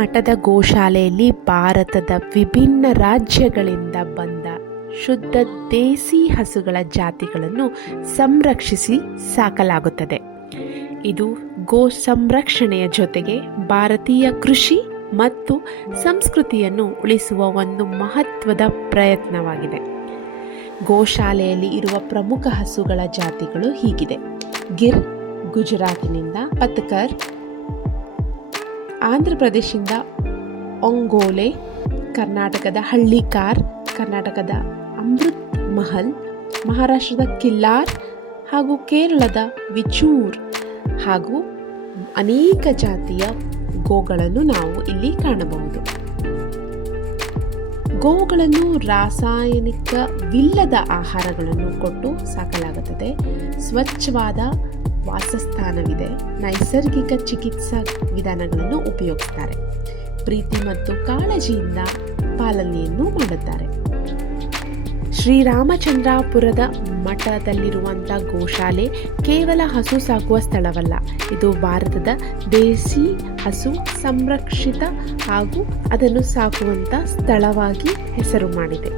ಮಠದ ಗೋಶಾಲೆಯಲ್ಲಿ ಭಾರತದ ವಿಭಿನ್ನ ರಾಜ್ಯಗಳಿಂದ ಬಂದ ಶುದ್ಧ ದೇಸಿ ಹಸುಗಳ ಜಾತಿಗಳನ್ನು ಸಂರಕ್ಷಿಸಿ ಸಾಕಲಾಗುತ್ತದೆ. ಇದು ಗೋ ಸಂರಕ್ಷಣೆಯ ಜೊತೆಗೆ ಭಾರತೀಯ ಕೃಷಿ ಮತ್ತು ಸಂಸ್ಕೃತಿಯನ್ನು ಉಳಿಸುವ ಒಂದು ಮಹತ್ವದ ಪ್ರಯತ್ನವಾಗಿದೆ. ಗೋಶಾಲೆಯಲ್ಲಿ ಇರುವ ಪ್ರಮುಖ ಹಸುಗಳ ಜಾತಿಗಳು ಹೀಗಿದೆ: ಗಿರ್ ಗುಜರಾತಿನಿಂದ, ಪತ್ಕರ್ ಆಂಧ್ರ ಪ್ರದೇಶದಿಂದ, ಒಂಗೋಲೆ ಕರ್ನಾಟಕದ, ಹಳ್ಳಿಕಾರ್ ಕರ್ನಾಟಕದ, ಅಮೃತ್ ಮಹಲ್ ಮಹಾರಾಷ್ಟ್ರದ, ಕಿಲ್ಲಾರ್ ಹಾಗೂ ಕೇರಳದ ವಿಚೂರ್ ಹಾಗೂ ಅನೇಕ ಜಾತಿಯ ಗೋಗಳನ್ನು ನಾವು ಇಲ್ಲಿ ಕಾಣಬಹುದು. ಗೋವುಗಳನ್ನು ರಾಸಾಯನಿಕವಿಲ್ಲದ ಆಹಾರಗಳನ್ನು ಕೊಟ್ಟು ಸಾಕಲಾಗುತ್ತದೆ. ಸ್ವಚ್ಛವಾದ ವಾಸಸ್ಥಾನವಿದೆ. ನೈಸರ್ಗಿಕ ಚಿಕಿತ್ಸಾ ವಿಧಾನಗಳನ್ನು ಉಪಯೋಗಿಸ್ತಾರೆ. ಪ್ರೀತಿ ಮತ್ತು ಕಾಳಜಿಯಿಂದ ಪಾಲನೆಯನ್ನು ಮಾಡುತ್ತಾರೆ. ಶ್ರೀರಾಮಚಂದ್ರಾಪುರದ ಮಠದಲ್ಲಿರುವಂಥ ಗೋಶಾಲೆ ಕೇವಲ ಹಸು ಸಾಕುವ ಸ್ಥಳವಲ್ಲ, ಇದು ಭಾರತದ ದೇಸಿ ಹಸು ಸಂರಕ್ಷಿತ ಹಾಗೂ ಅದನ್ನು ಸಾಕುವಂಥ ಸ್ಥಳವಾಗಿ ಹೆಸರು ಮಾಡಿದೆ.